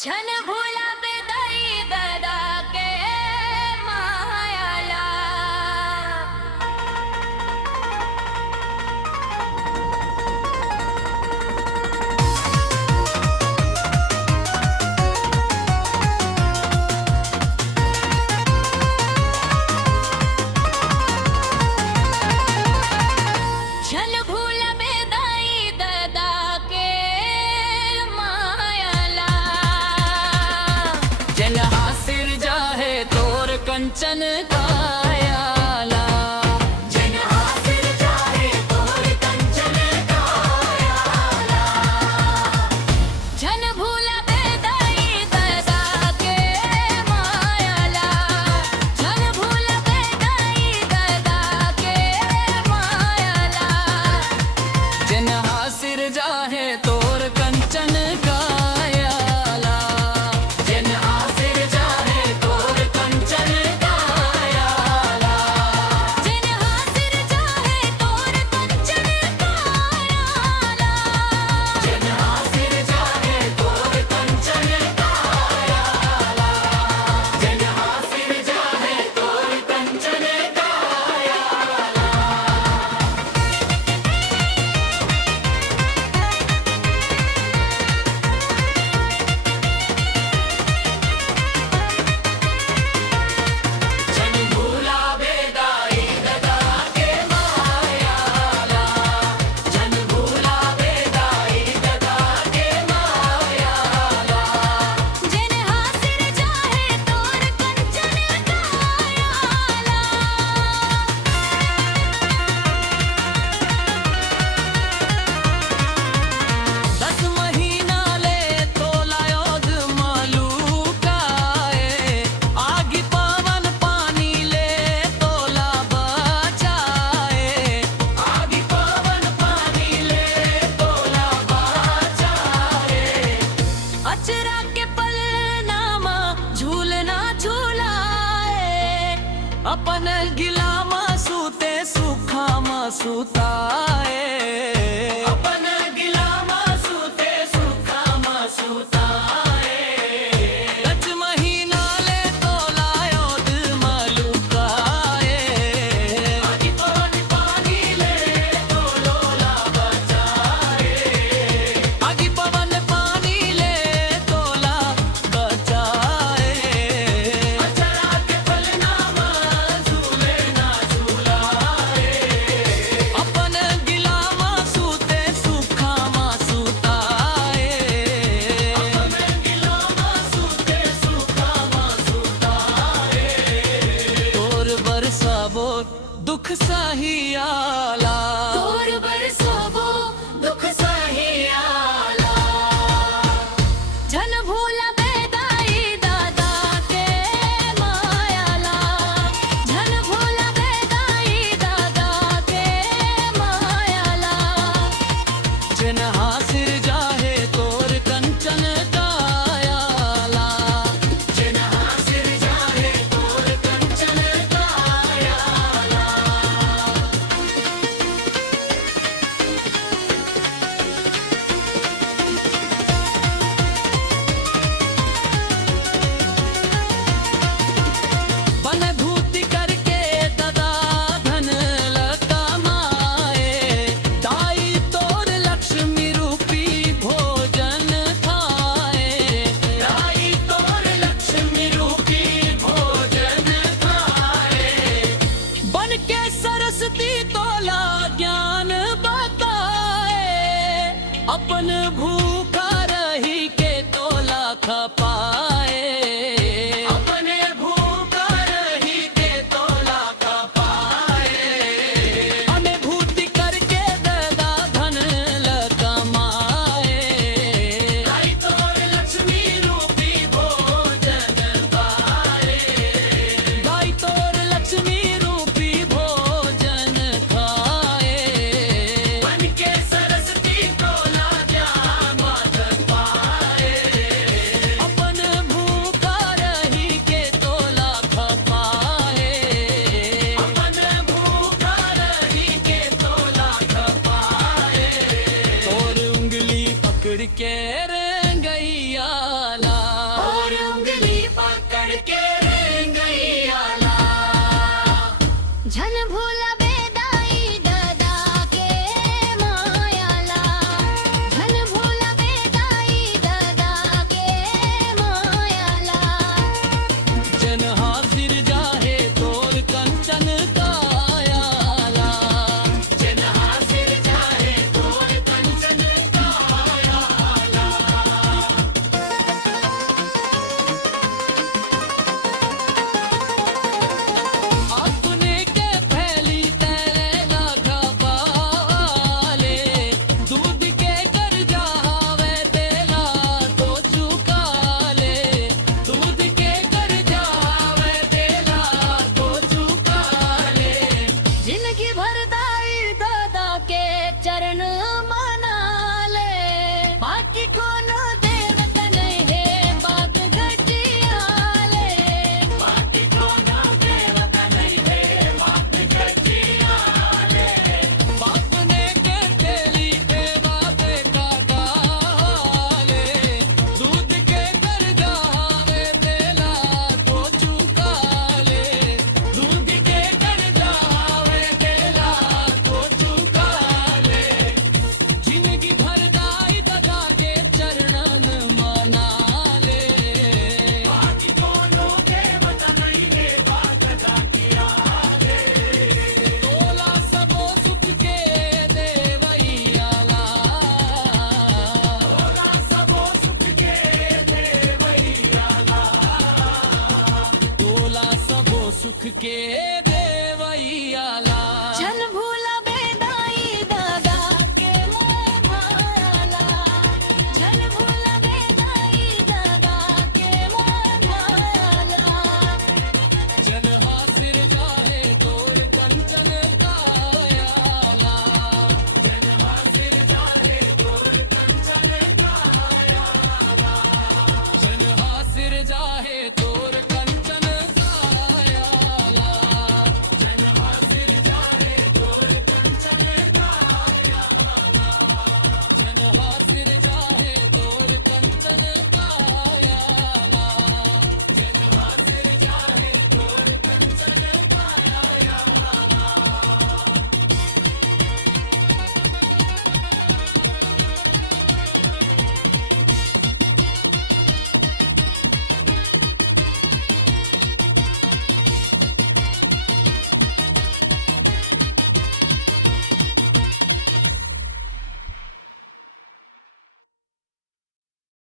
छन भूला बेदाई दादा के मायाला। छन भूला बेदाई दादा के मायाला। जन हासिर जाहे तोर कंचन कायाला। जन हासिर जाहे तोर कंचन कायाला। छन भूला बेदाई दादा के मायाला। छन भूला बेदाई दादा के मायाला। जन हासिर जाहे तोर कंचन कायाला। जन हासिर जाहे तोर कंचन कायाला। जन हासिर जाहे तोर कंचन कायाला। जन हासिर जाहे तोर कंचन कायाला। जन हासिर जाहे तोर कंचन कायाला। जन भूला बेदाई दादा के मायाला। जन भूला बेदाई दादा के मायाला। जन हासिर जाहे तोर कंचन कायाला। 10 महीना ले तोलायोद मालूकाए। आगी पवन पानी ले तोला बचाए। आगी पवन पानी ले तोला बचाए। अचरा के पलनामा झूलना झूलाए। अपन गिला सूते सूखा सूताए। अपन गिला सूते सूखा सूताए। 10 महीना ले तोलायोद मालूकाए। आगी पवन पानी ले तोला बचाए। आगी पवन पानी ले तोला बचाए। अचरा के पलनामा झूले ना झूलाए। अपन गिला सूते सूखा सूताए। अपन गिला सूते सूखा सूताए। तोर बरसाबो दुख सहियाला। तोर बरसाबो दुख सहियाला। झन भूला बेदाई दादा के मायाला। झन भूला बेदाई दादा के मायाला। जन हासिर जाहे तोर कंचन कायाला। जन हासिर जाहे तोर कंचन कायाला। के